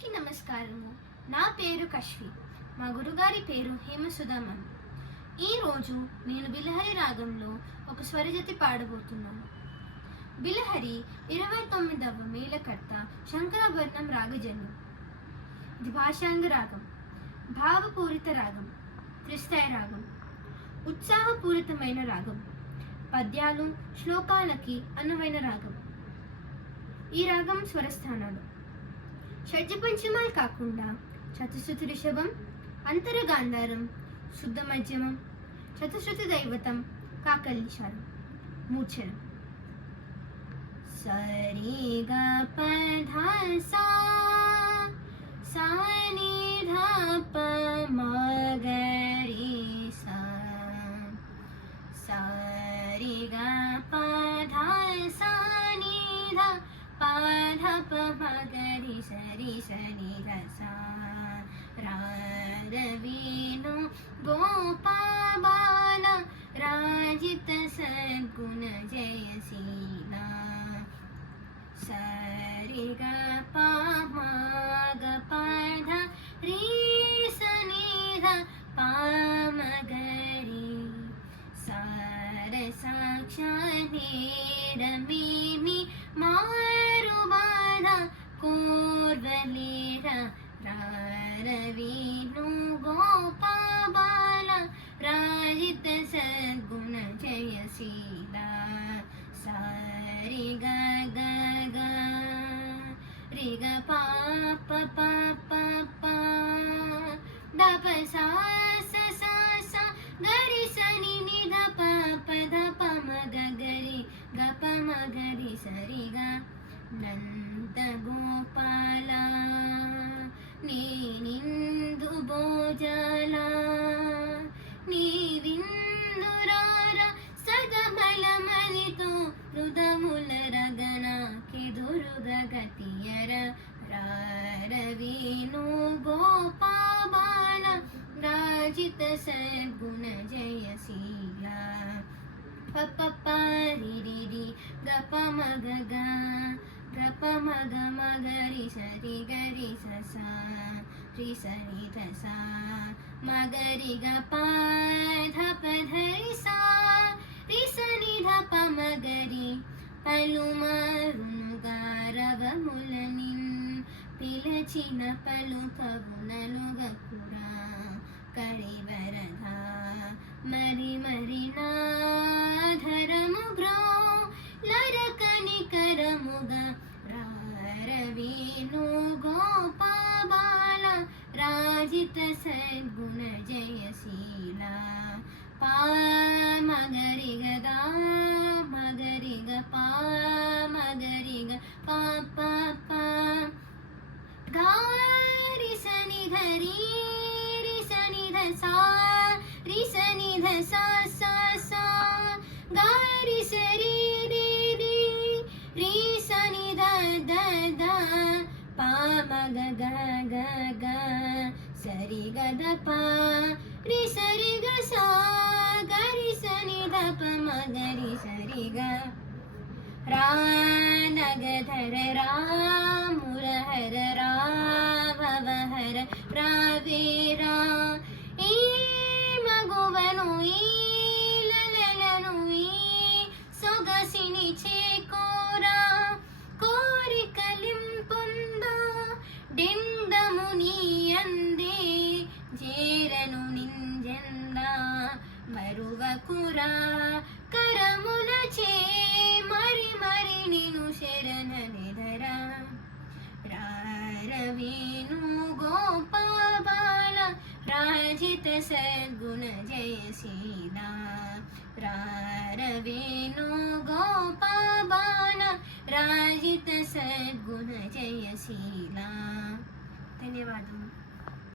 అందరికీ నమస్కారము. నా పేరు కశ్వి. మా గురుగారి పేరు హేమసుధామన్. ఈరోజు నేను బిలహరి రాగంలో ఒక స్వరజతి పాడబోతున్నాను. బిలహరి 29వ మేళకర్త శంకరాభరణం రాగజన్యం. ఇది భాషాంగ రాగం, భావపూరిత రాగం, త్రిస్థాయి రాగం, ఉత్సాహపూరితమైన రాగం, పద్యాలు శ్లోకాలకి అనువైన రాగం. ఈ రాగం స్వరస్థానాలు షడ్జపంచమాలు కాకుండా చతుశ్రుతి రిషభం, అంతరగాంధారం, శుద్ధ మధ్యమం, చతుశ్రుతి దైవతం, కాకలిశారం, మూర్ఛనం. సరి గ ప ధ సా సా ని ధ ప మ గ రి సా సరి గ ప ధ సా ని ధ ప ధ ప మ గ రి సరి సని ధ సా రా ర వేణు గోపాబాల రాజిత సద్గుణ జయశీలా. సరి గ ప మ గ ప ధ రి స ని ధ ప మ గ రి సా ర సాక్ష ని ర మి ని మారు బాధ కూర్వలి ర రా ర వేణు గోపాబాల రాజిత సద్గుణ జయశీలా. సారి గ గ గ రి గ ప ప ప ప ప ద ప సా స సా సా గ రి స ని ని ధ ప ప ధ ప మ గ గ రి గ ప మ గ రి స రి గ. నంద గోపాల నీ నిందు భోజాల నీ విందురార సదమల మదితో హృదముల రగన కెదురుగ గతియర రార వేణు గోపాబాల రాజిత సద్గుణ జయశీలా. ప ప ప రి రి రి గ ప మ గ గ గ ప మ గ మ గ రి స రి గ రి స సా రి స ని ధ సా మ గ రి గ ప ధ ప ధ రి సా రి స ని ధ ప మ గ రి. పలుమారునుగా రవముల నిన్ పిలచిన పలుకవునలుగకురా కరివరధ మరి మరి నాధరము గ్రో లరకనికరముగా రార వేణు గోపాబాల రాజిత సద్గుణ జయశీలా. పా మ గ రి గ ద మ గ రి గ ప మ గ రి గ ప ప ప గ రి స ని ధ రి రి స ని ధ సా రి స ని ధ సా సా సా గ రి స రి రి రి రి స ని ధ ధ ధ ప మ గ గ గ గ స రి గ ధ ప రి స రి గ సా గ రి స ని ధ ప మ గ రి స రి గ. రా న గ ధ ర రా ముర హర రా భవ హర రా వే రా ఈ మగువను ఈ లలలను ఈ సొగసిని చేకోరా కోరికలింపొందో డిందము నీ అందే జేరను నింజెంద మరువకురా కరముల చే మరి మరి నిను శరణనిధరా. రార వేణు గోపాబాల రాజిత సద్గుణ జయశీలా. రార వేణు గోపాబాల రాజిత సద్గుణ జయశీలా. ధన్యవాదములు.